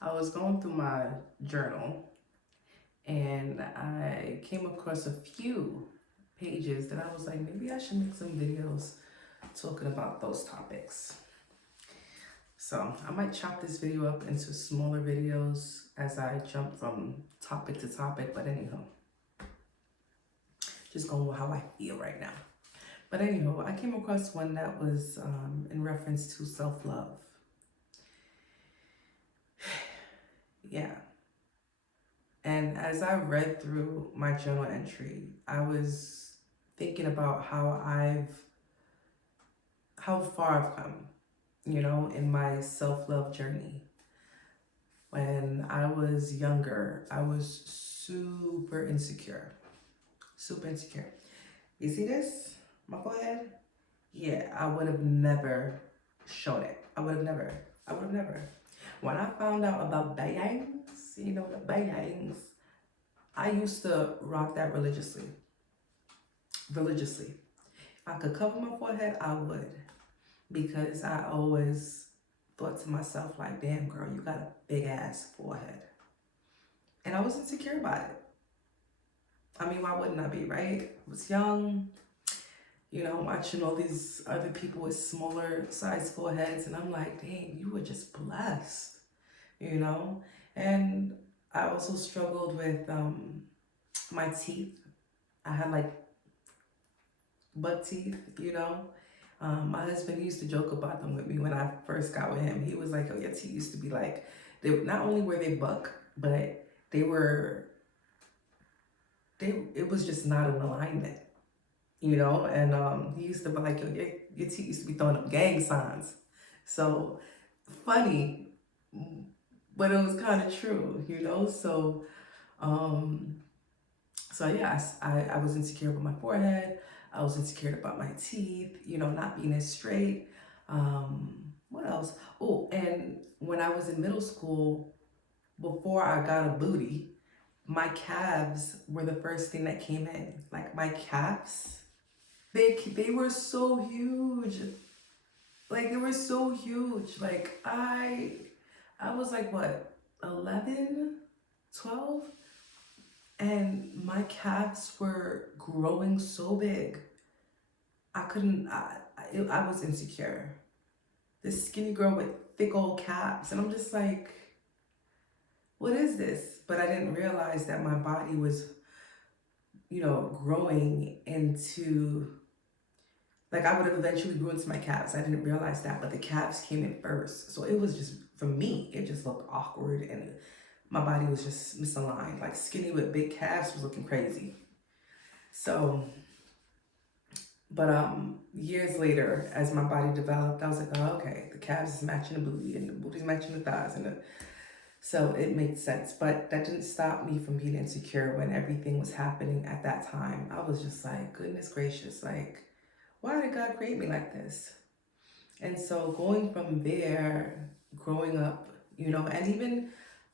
I was going through my journal and I came across a few pages that I was like, maybe I should make some videos talking about those topics. So I might chop this video up into smaller videos as I jump from topic to topic, but anyhow, just going with how I feel right now. But anyhow, I came across one that was in reference to self-love. Yeah. And as I read through my journal entry, I was thinking about how far I've come, in my self-love journey. When I was younger, I was super insecure. Super insecure. You see this? My forehead? Yeah, I would have never shown it. I would have never. I would have never. When I found out about bangs, the bangs, I used to rock that religiously. Religiously. If I could cover my forehead, I would. Because I always thought to myself, like, damn, girl, you got a big ass forehead. And I was insecure about it. I mean, why wouldn't I be, right? I was young, watching all these other people with smaller size foreheads. And I'm like, dang, you were just blessed, you know? And I also struggled with my teeth. I had like buck teeth, my husband used to joke about them with me when I first got with him. He was like, "Oh, your teeth used to be like, they not only were they buck, but they were it was just not in alignment, And he used to be like, "Yo, your teeth used to be throwing up gang signs." So funny, but it was kind of true, Um, So yes, I was insecure with my forehead. I was insecure about my teeth, not being as straight. What else? Oh, and when I was in middle school, before I got a booty, my calves were the first thing that came in. Like my calves, they were so huge. Like they were so huge. Like I was like what, 11, 12, and my calves were growing so big. I couldn't, I was insecure. This skinny girl with thick old calves. And I'm just like, what is this? But I didn't realize that my body was, growing into, like I would have eventually grew into my calves. I didn't realize that, but the calves came in first. So it was just, for me, it just looked awkward and my body was just misaligned. Like skinny with big calves was looking crazy. So, but years later, as my body developed, I was like, oh, okay, the calves is matching the booty and the booty's matching the thighs, so it made sense. But that didn't stop me from being insecure when everything was happening at that time. I was just like, goodness gracious, like, why did God create me like this? And so going from there, growing up, and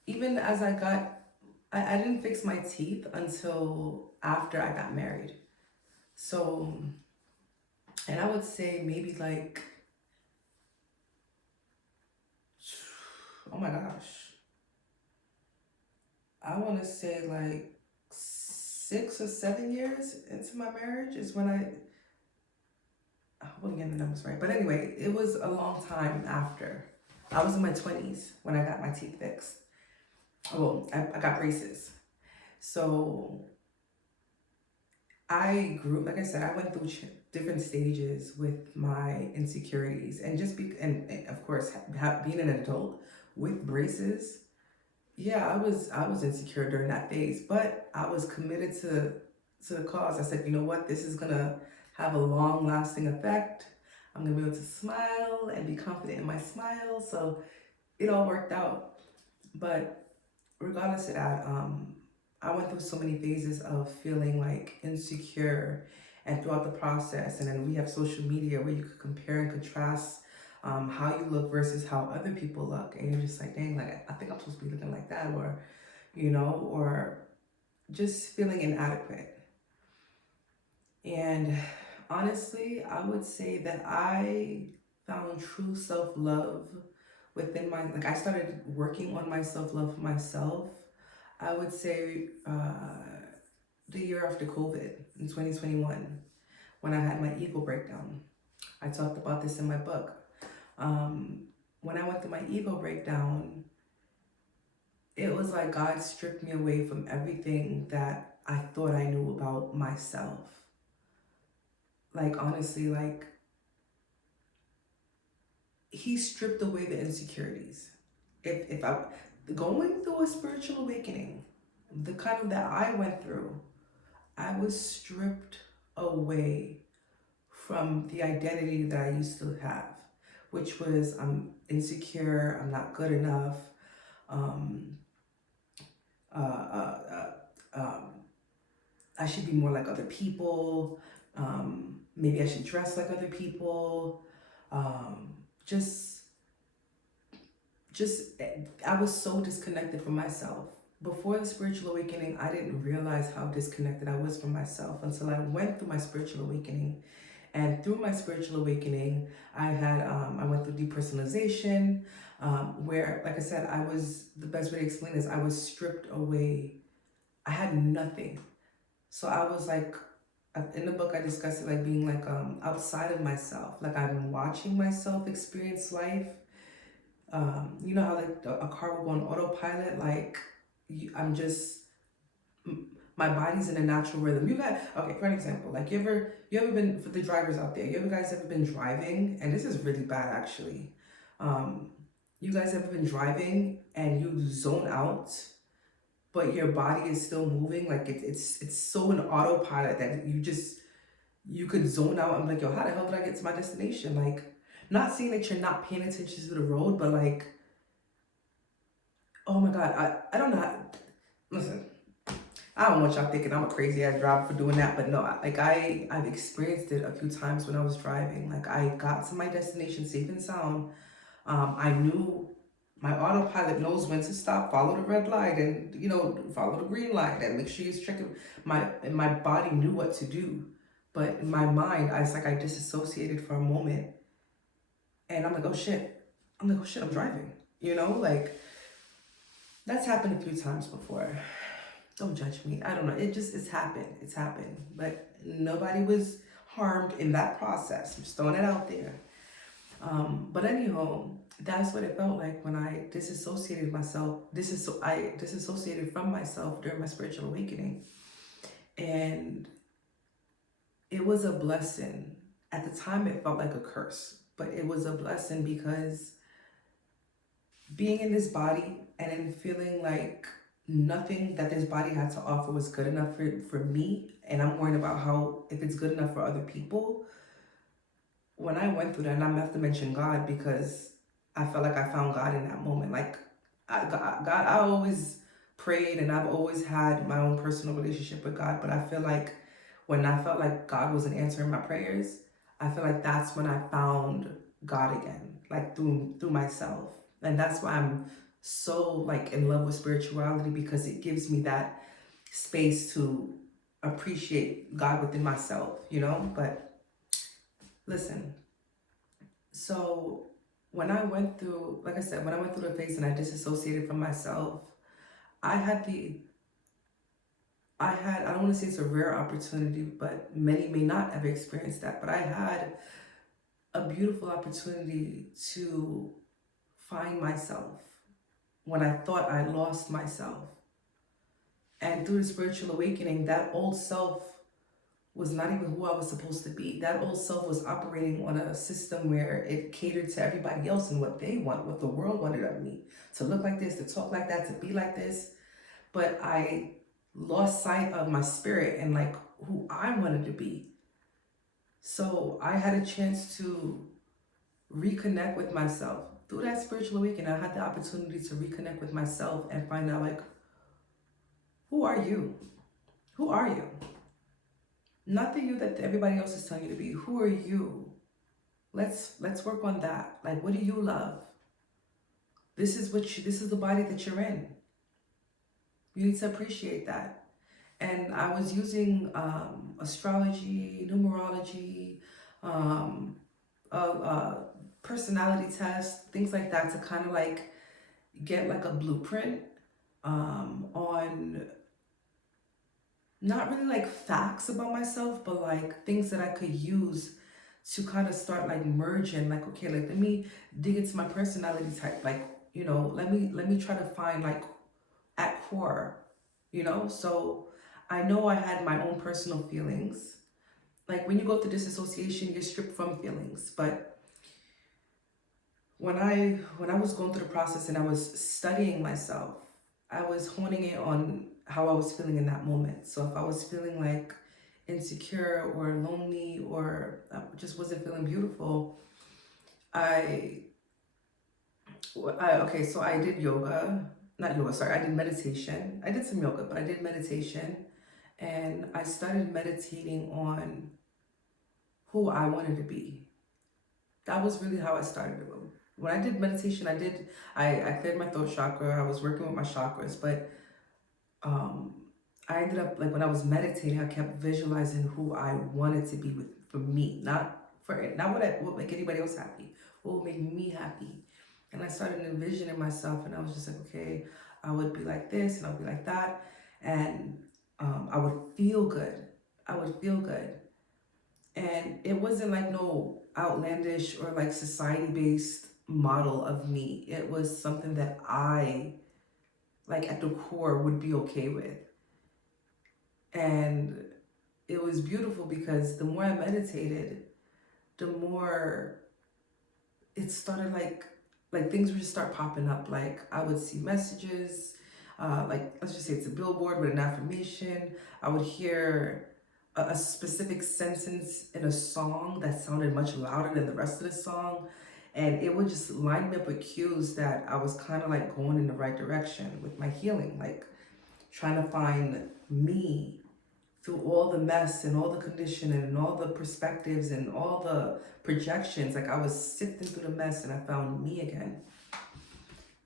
even as I didn't fix my teeth until after I got married. So, and I would say maybe like, oh my gosh, I want to say like 6 or 7 years into my marriage is when I wouldn't get the numbers right, but anyway, it was a long time after. I was in my 20s when I got my teeth fixed. Well, I got braces. So I grew, like I said, I went through different stages with my insecurities, and and of course, being an adult with braces. Yeah, I was insecure during that phase, but I was committed to the cause. I said, you know what, this is gonna have a long lasting effect. I'm gonna be able to smile and be confident in my smile. So it all worked out. But regardless of that, I went through so many phases of feeling like insecure, and throughout the process, and then we have social media where you could compare and contrast how you look versus how other people look, and you're just like, dang, like I think I'm supposed to be looking like that, or just feeling inadequate. And honestly, I would say that I found true self love within my, like I started working on my self-love myself, I would say the year after COVID in 2021, when I had my ego breakdown. I talked about this in my book. When I went through my ego breakdown, it was like God stripped me away from everything that I thought I knew about myself. Like, honestly, like, He stripped away the insecurities. If I going through a spiritual awakening, the kind of that I went through, I was stripped away from the identity that I used to have, which was I'm insecure, I'm not good enough, um, uh, uh, um, I should be more like other people, maybe I should dress like other people, um, just just I was so disconnected from myself. Before the spiritual awakening, I didn't realize how disconnected I was from myself until I went through my spiritual awakening. And through my spiritual awakening, I went through depersonalization, where, like I said, the best way to explain is I was stripped away. I had nothing. So I was like, in the book I discussed it like being like outside of myself. Like I'm watching myself experience life. You know how like a car will go on autopilot? Like I'm just my body's in a natural rhythm. You got okay, for an example, like you ever been, for the drivers out there, you ever guys ever been driving? And this is really bad actually. Um, you guys ever been driving and you zone out, but your body is still moving? Like it's so an autopilot that you could zone out and be like, yo, how the hell did I get to my destination? Like, not saying that you're not paying attention to the road, but like, oh my God, I don't know listen, I don't want y'all thinking I'm a crazy ass driver for doing that, but no, like I've experienced it a few times when I was driving. Like I got to my destination safe and sound. I knew my autopilot knows when to stop, follow the red light, and follow the green light, and make sure you're checking. My body knew what to do, but in my mind, I disassociated for a moment, and I'm like, oh shit, I'm driving. Like that's happened a few times before. Don't judge me. I don't know. It's happened. It's happened. But nobody was harmed in that process. I'm just throwing it out there. But anyhow, that's what it felt like when I disassociated myself. I disassociated from myself during my spiritual awakening. And it was a blessing. At the time, it felt like a curse. But it was a blessing because being in this body and then feeling like nothing that this body had to offer was good enough for me, and I'm worried about how if it's good enough for other people. When I went through that, and I have to mention God because I felt like I found God in that moment. Like I always prayed and I've always had my own personal relationship with God, but I feel like when I felt like God wasn't answering my prayers, I feel like that's when I found God again, like through myself. And that's why I'm so like in love with spirituality, because it gives me that space to appreciate God within myself. But listen, so when I went through, like I said, when I went through the phase and I disassociated from myself, I had the I don't want to say it's a rare opportunity, but many may not ever experience that. But I had a beautiful opportunity to find myself when I thought I lost myself. And through the spiritual awakening, that old self was not even who I was supposed to be. That old self was operating on a system where it catered to everybody else and what they want, what the world wanted of me. To look like this, to talk like that, to be like this. But I lost sight of my spirit and like who I wanted to be. So I had a chance to reconnect with myself. Through that spiritual awakening, I had the opportunity to reconnect with myself and find out like, who are you? Who are you? Not the you that everybody else is telling you to be. Who are you? Let's work on that. Like, what do you love? This is the body that you're in. You need to appreciate that. And I was using astrology, numerology, uh, uh, personality test, things like that, to kind of like get like a blueprint on not really like facts about myself, but like things that I could use to kind of start like merging, like, okay, like let me dig into my personality type, like, let me try to find like at core, so I know I had my own personal feelings. Like when you go through disassociation, you're stripped from feelings. But when I was going through the process and I was studying myself, I was honing in on how I was feeling in that moment. So if I was feeling like insecure or lonely or I just wasn't feeling beautiful, I, okay, so I did yoga, not yoga, sorry, I did meditation. I did some yoga, but I did meditation, and I started meditating on who I wanted to be. That was really how I started it. When I did meditation, I cleared my throat chakra. I was working with my chakras, but um, I ended up like when I was meditating, I kept visualizing who I wanted to be with for me, not for it, not what would make anybody else happy, what would make me happy. And I started envisioning myself, and I was just like, okay, I would be like this, and I'll be like that, and I would feel good. I would feel good, and it wasn't like no outlandish or like society based model of me. It was something that I, like at the core, would be okay with. And it was beautiful because the more I meditated, the more it started like things would just start popping up. Like I would see messages, like let's just say it's a billboard with an affirmation. I would hear a specific sentence in a song that sounded much louder than the rest of the song, and it would just line me up with cues that I was kind of like going in the right direction with my healing, like trying to find me through all the mess and all the conditioning and all the perspectives and all the projections. Like I was sifting through the mess and I found me again.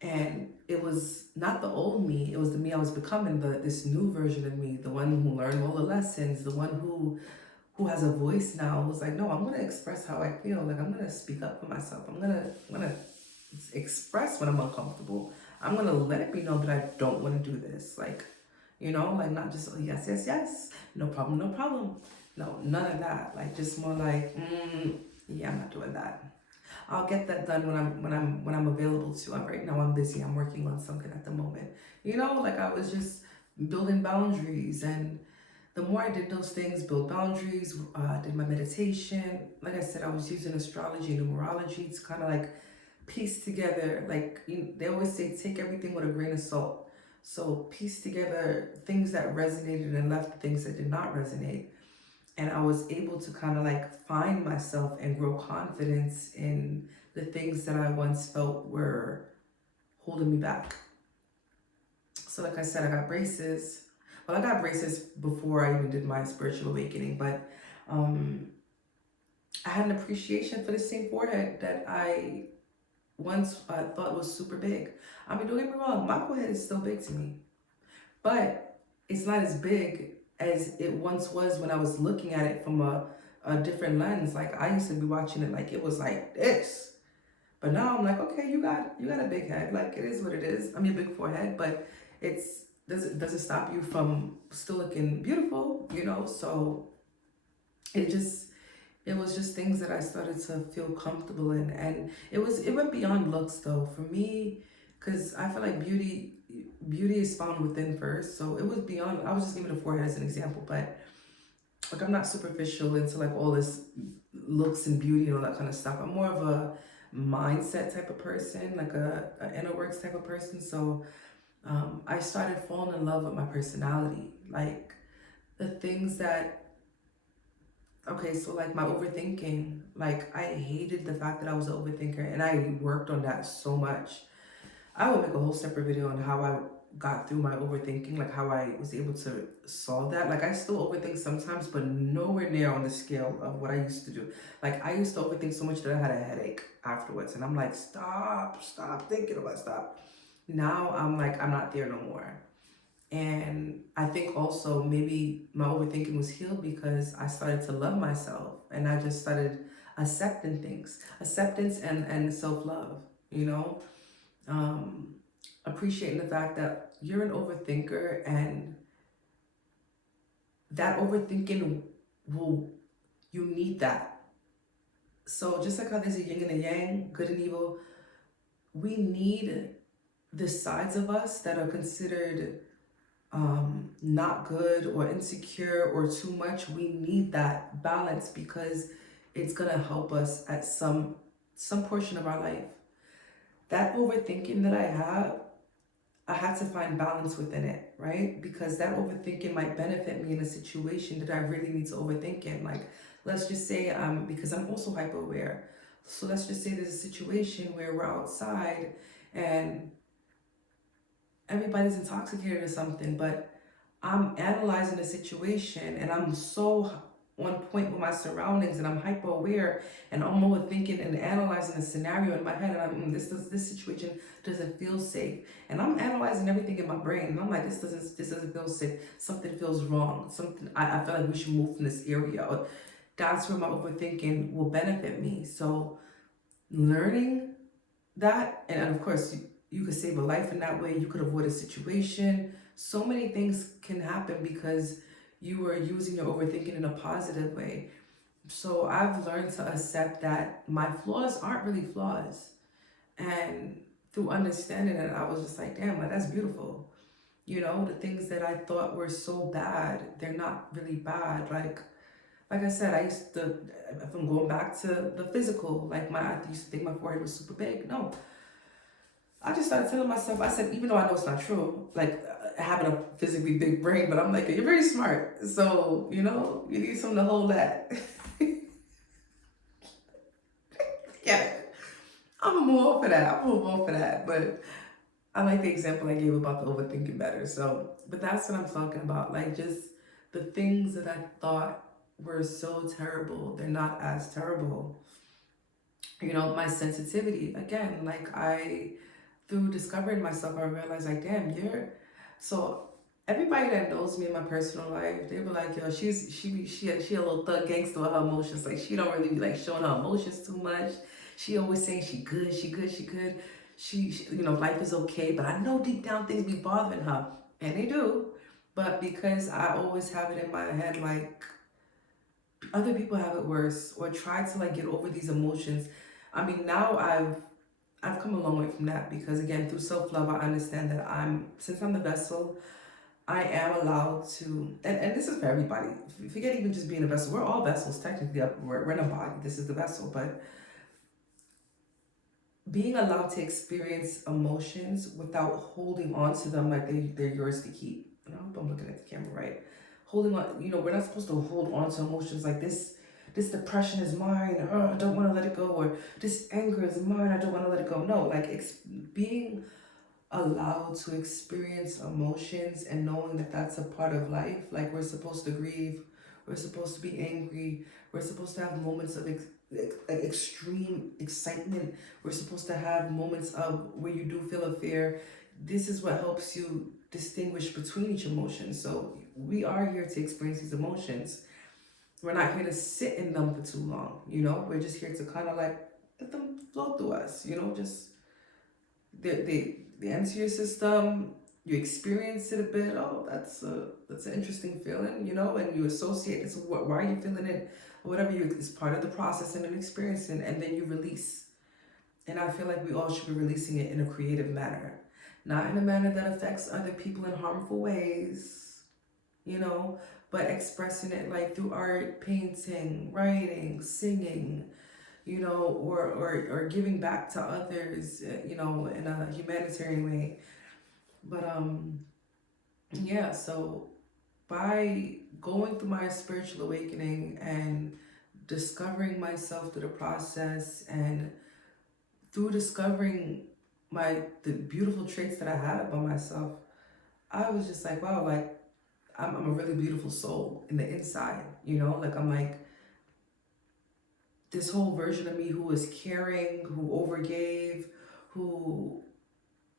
And it was not the old me, it was the me I was becoming, this new version of me, the one who learned all the lessons, the one who has a voice now, who's like, no, I'm gonna express how I feel. Like I'm gonna speak up for myself. I'm gonna express when I'm uncomfortable. I'm gonna let it be known that I don't want to do this. Like, like not just, oh, yes, yes, yes, no problem, no problem. No, none of that. Like just more like, yeah, I'm not doing that. I'll get that done when I'm available to. Right now I'm busy. I'm working on something at the moment. Like I was just building boundaries, and the more I did those things, build boundaries, did my meditation. Like I said, I was using astrology and numerology to kind of like piece together, like they always say, take everything with a grain of salt. So piece together things that resonated and left things that did not resonate. And I was able to kind of like find myself and grow confidence in the things that I once felt were holding me back. So like I said, I got braces. Well, I got braces before I even did my spiritual awakening, but I had an appreciation for the same forehead that I once thought was super big. I mean, don't get me wrong, my forehead is still big to me, but it's not as big as it once was when I was looking at it from a different lens. Like I used to be watching it like it was like this, but now I'm like, okay, you got a big head. Like it is what it is. I mean, a big forehead, but it's doesn't stop you from still looking beautiful, So it just it was just things that I started to feel comfortable in, and it went beyond looks though for me, because I feel like beauty is found within first. So it was beyond. I was just giving the forehead as an example, but like I'm not superficial into like all this looks and beauty and all that kind of stuff. I'm more of a mindset type of person, like a inner works type of person. So I started falling in love with my personality, like the things that. Okay, so like my overthinking, like I hated the fact that I was an overthinker, and I worked on that so much. I will make a whole separate video on how I got through my overthinking, like how I was able to solve that. Like I still overthink sometimes, but nowhere near on the scale of what I used to do. Like I used to overthink so much that I had a headache afterwards, and I'm like, stop thinking about stop. Now I'm like, I'm not there no more. And I think also maybe my overthinking was healed because I started to love myself, and I just started accepting things, acceptance and self-love, you know, um, appreciating the fact that you're an overthinker, and that overthinking will, you need that. So just like how there's a yin and a yang, good and evil, we need the sides of us that are considered not good or insecure or too much. We need that balance because it's gonna help us at some portion of our life. That overthinking that I had to find balance within it, right? Because that overthinking might benefit me in a situation that I really need to overthink in. Like, let's just say, because I'm also hyper aware. So let's just say there's a situation where we're outside and everybody's intoxicated or something, but I'm analyzing the situation and I'm so on point with my surroundings and I'm hyper aware and I'm overthinking and analyzing the scenario in my head, and I'm this situation doesn't feel safe, and I'm analyzing everything in my brain and I'm like, this doesn't feel safe, something feels wrong, something, I feel like we should move from this area, or that's where my overthinking will benefit me. So learning that, and of course you could save a life in that way, you could avoid a situation, so many things can happen because you were using your overthinking in a positive way. So I've learned to accept that my flaws aren't really flaws, and through understanding it, I was just like, damn, like that's beautiful. You know, the things that I thought were so bad, they're not really bad. Like I said, I used to, if I'm going back to the physical, like I used to think my forehead was super big. No, I just started telling myself, I said, even though I know it's not true, like having a physically big brain, but I'm like, you're very smart. So, you know, you need something to hold that. Yeah, I'm gonna move on for that. I'm gonna move on for that. But I like the example I gave about the overthinking better. So, but that's what I'm talking about. Like, just the things that I thought were so terrible, they're not as terrible. You know, my sensitivity, again, like through discovering myself, I realized, like, damn, so everybody that knows me in my personal life, they were like, yo, she a little thug gangster with her emotions. Like, she don't really be like showing her emotions too much. She always saying she good, she good, she good. She you know, life is okay. But I know deep down things be bothering her, and they do. But because I always have it in my head, like other people have it worse, or try to like get over these emotions. I mean, now I've come a long way from that, because again, through self-love, I understand that since I'm the vessel, I am allowed to, and this is for everybody. Forget even just being a vessel. We're all vessels, technically. We're in a body. This is the vessel. But being allowed to experience emotions without holding on to them like they're yours to keep. And I hope I'm looking at the camera right. Holding on, you know, we're not supposed to hold on to emotions like this depression is mine, I don't want to let it go, or this anger is mine, I don't want to let it go. No, like being allowed to experience emotions and knowing that that's a part of life. Like, we're supposed to grieve, we're supposed to be angry, we're supposed to have moments of extreme excitement, we're supposed to have moments of where you do feel a fear. This is what helps you distinguish between each emotion. So we are here to experience these emotions. We're not here to sit in them for too long, you know. We're just here to kind of like let them flow through us, you know. Just they enter your system, you experience it a bit. Oh, that's an interesting feeling, you know, and you associate it to why are you feeling it, or whatever. It's part of the process and an experience, and then you release. And I feel like we all should be releasing it in a creative manner, not in a manner that affects other people in harmful ways, you know, but expressing it like through art, painting, writing, singing, you know, or giving back to others, you know, in a humanitarian way. But yeah, so by going through my spiritual awakening and discovering myself through the process, and through discovering the beautiful traits that I had about myself, I was just like, wow, like I'm a really beautiful soul in the inside, you know, like I'm like this whole version of me who was caring, who overgave, who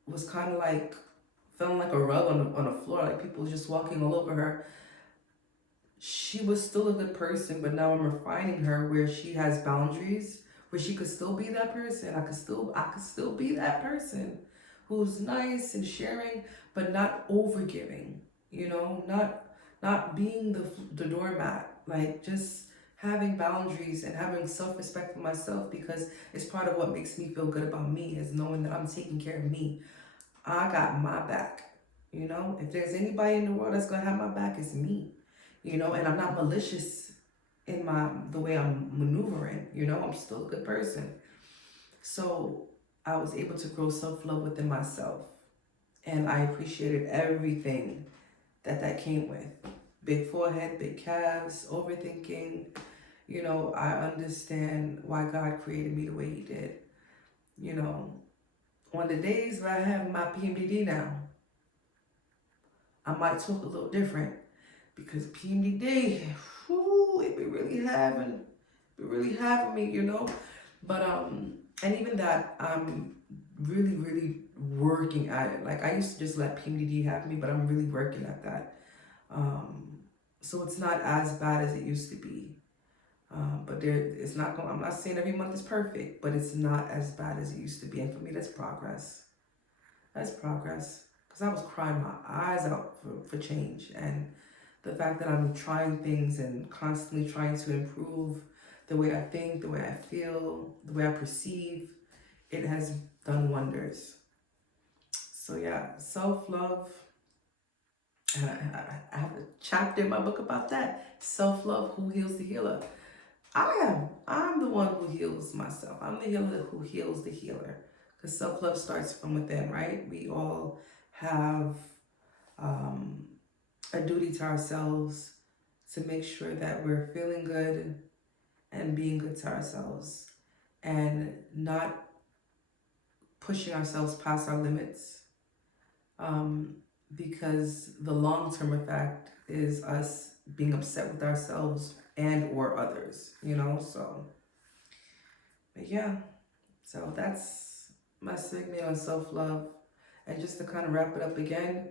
was kind of like feeling like a rug on the floor, like people just walking all over her. she was still a good person, but now I'm refining her where she has boundaries, where she could still be that person. I could still be that person who's nice and sharing, but not overgiving. Not being the doormat. Like, just having boundaries and having self respect for myself, because it's part of what makes me feel good about me, is knowing that I'm taking care of me. I got my back. If there's anybody in the world that's gonna have my back, it's me. And I'm not malicious in the way I'm maneuvering. I'm still a good person. So I was able to grow self-love within myself, and I appreciated everything that came with. Big forehead, big calves, overthinking. I understand why God created me the way he did. You know, on the days where I have my PMDD now, I might talk a little different, because PMDD, whoo, it be really having me. But and even that, I'm really, really working at it. Like, I used to just let PMDD have me, but I'm really working at that. Um, so it's not as bad as it used to be. But it's not going. I'm not saying every month is perfect, but it's not as bad as it used to be. And for me, that's progress. That's progress. Because I was crying my eyes out for change. And the fact that I'm trying things and constantly trying to improve the way I think, the way I feel, the way I perceive, it has done wonders. So yeah, self-love. And I have a chapter in my book about that. Self-love, who heals the healer. I am. I'm the one who heals myself. I'm the healer who heals the healer. Because self-love starts from within, right? We all have um, a duty to ourselves to make sure that we're feeling good and being good to ourselves, and not pushing ourselves past our limits, um, because the long-term effect is us being upset with ourselves and or others. So, but yeah, so that's my segment on self-love. And just to kind of wrap it up again,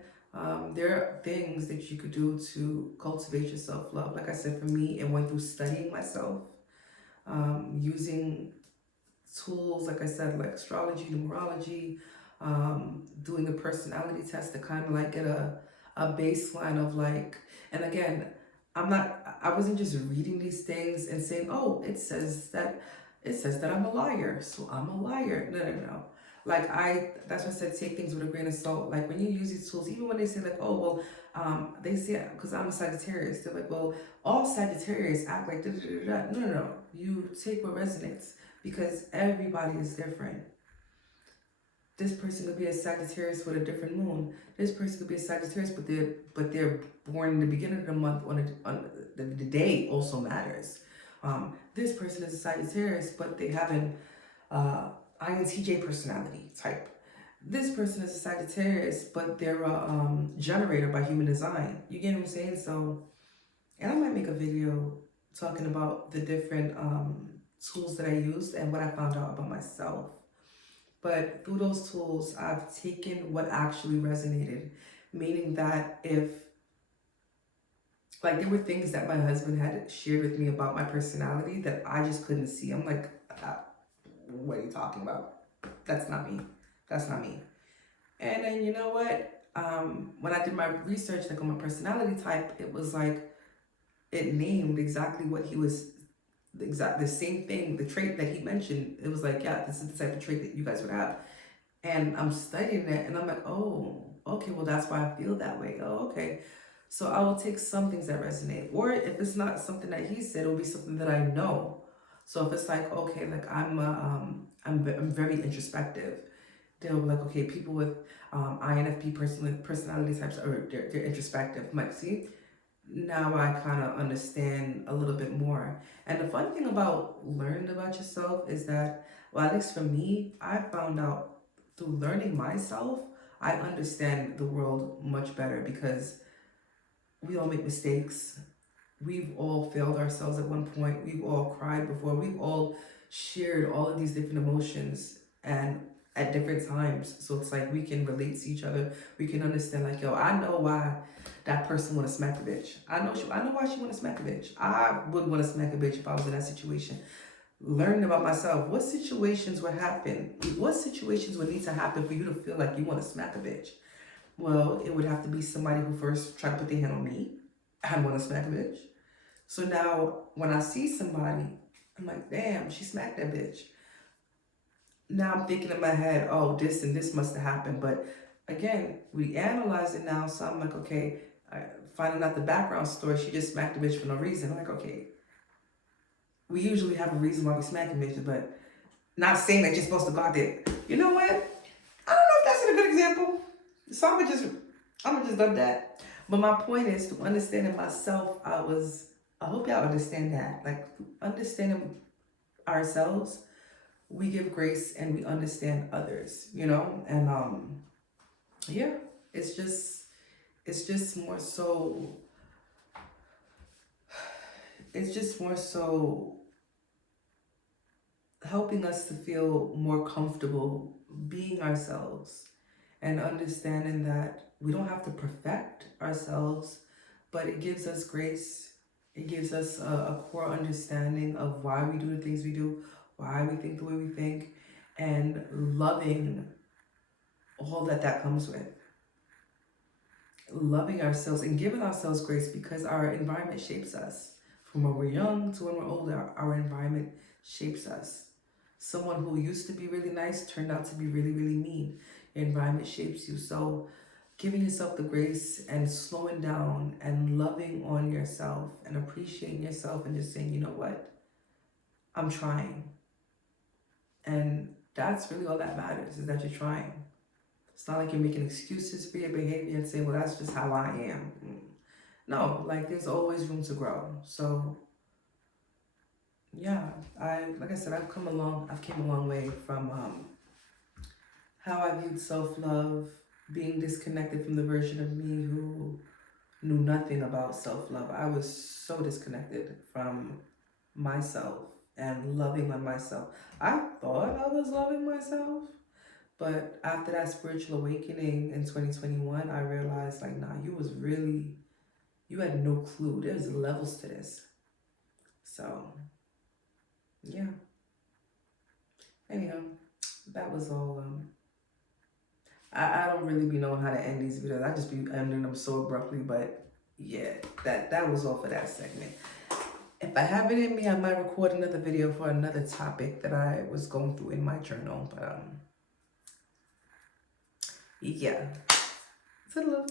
there are things that you could do to cultivate your self-love. Like I said, for me, it went through studying myself, using tools, like I said, like astrology, numerology, doing a personality test to kind of like get a baseline of like, and again, I wasn't just reading these things and saying, oh, it says that I'm a liar, so I'm a liar. No, no, no. Like, that's why I said take things with a grain of salt. Like, when you use these tools, even when they say like, oh, well, they say, because I'm a Sagittarius, they're like, well, all Sagittarius act like da da da da. No, no, no. You take what resonates, because everybody is different. This person could be a Sagittarius with a different moon. This person could be a Sagittarius, but they're born in the beginning of the month on the day also matters. This person is a Sagittarius, but they have an INTJ personality type. This person is a Sagittarius, but they're a generator by human design. You get what I'm saying? So, and I might make a video talking about the different tools that I used and what I found out about myself. But through those tools, I've taken what actually resonated, meaning that if, like, there were things that my husband had shared with me about my personality that I just couldn't see. I'm like, what are you talking about? That's not me. That's not me. And then, you know what? When I did my research, like, on my personality type, it was like, it named exactly what he was, the same thing, the trait that he mentioned. It was like, yeah, this is the type of trait that you guys would have. And I'm studying it, and I'm like, oh, okay, well, that's why I feel that way. Oh, okay. So I will take some things that resonate. Or if it's not something that he said, it'll be something that I know. So if it's like, okay, like I'm very introspective, they'll be like, okay, people with INFP personality types are they're introspective. I'm like, see, now I kind of understand a little bit more. And the fun thing about learning about yourself is that, well, at least for me, I found out through learning myself, I understand the world much better, because we all make mistakes. We've all failed ourselves at one point. We've all cried before. We've all shared all of these different emotions. And at different times. So it's like we can relate to each other. We can understand like, yo, I know why that person want to smack a bitch. I know why she want to smack a bitch. I would want to smack a bitch if I was in that situation. Learning about myself. What situations would happen? What situations would need to happen for you to feel like you want to smack a bitch? Well, it would have to be somebody who first tried to put their hand on me. I want to smack a bitch. So now when I see somebody, I'm like, damn, she smacked that bitch. Now I'm thinking in my head, oh, this and this must have happened. But again, we analyze it now. So I'm like, okay, finding out the background story, she just smacked the bitch for no reason. I'm like, okay, we usually have a reason why we smack a bitch, but not saying that you're supposed to go out there. You know what? I don't know if that's a good example. So I'm gonna just dump that. But my point is to understanding myself. I hope y'all understand that. Like understanding ourselves, we give grace and we understand others. You know, and yeah, it's just more so. It's just more so helping us to feel more comfortable being ourselves and understanding that we don't have to perfect ourselves, but it gives us grace. It gives us a core understanding of why we do the things we do, why we think the way we think, and loving all that comes with. Loving ourselves and giving ourselves grace because our environment shapes us. From when we're young to when we're older, our environment shapes us. Someone who used to be really nice turned out to be really, really mean. Your environment shapes you. So giving yourself the grace and slowing down and loving on yourself and appreciating yourself and just saying, you know what? I'm trying. And that's really all that matters, is that you're trying. It's not like you're making excuses for your behavior and saying, well, that's just how I am. No, like there's always room to grow. So yeah, like I said, I've came a long way from how I viewed self-love, being disconnected from the version of me who knew nothing about self-love. I was so disconnected from myself and loving on myself. I thought I was loving myself, but after that spiritual awakening in 2021, I realized like, nah, you had no clue. There's levels to this. So yeah. Anyhow, that was all. I don't really be knowing how to end these videos. I just be ending them so abruptly, but yeah, that was all for that segment. If I have it in me, I might record another video for another topic that I was going through in my journal. But yeah. Toodaloo.